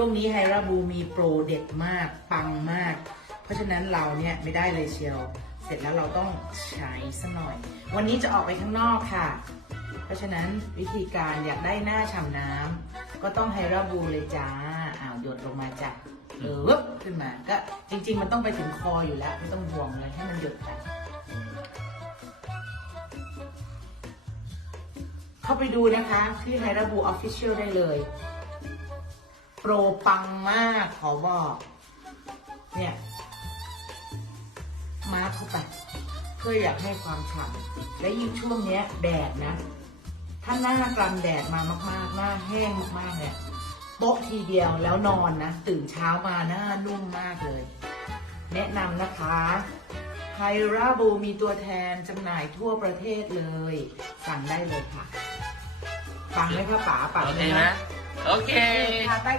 ช่วงนี้ไฮราบูมีโปรเด็ดมาก ปังมาก เพราะฉะนั้นเราเนี่ยไม่ได้เลยเชียว เสร็จแล้วเราต้องใช้ซะหน่อย วันนี้จะออกไปข้างนอกค่ะ เพราะฉะนั้นวิธีการอยากได้หน้าฉ่ำน้ำก็ต้องไฮราบูเลยจ้าอ้าวหยดลงมาจ้ะเออวบขึ้นมาก็จริง ๆ มันต้องไปถึงคออยู่แล้ว ไม่ต้องห่วงเลยให้มันหยดไปเข้าไปดูนะคะที่ไฮราบูออฟฟิเชียลได้เลย โปรปังมากขอบอก เนี่ย มาเข้าไปเพื่ออยากให้ความฉ่ำและยิ่งช่วงเนี้ย แดดนะ ถ้าหน้ากลางแดดมามากๆ หน้าแห้งมากๆเนี่ยโป๊ะทีเดียวแล้วนอนนะ ตื่นเช้ามาหน้านุ่มมากเลย แนะนำนะคะไฮราบูมีตัวแทนจำหน่ายทั่วประเทศเลย สั่งได้เลยค่ะ ฟังไหมคะป๋าป๋าโอเคนะ โอเคทาใต้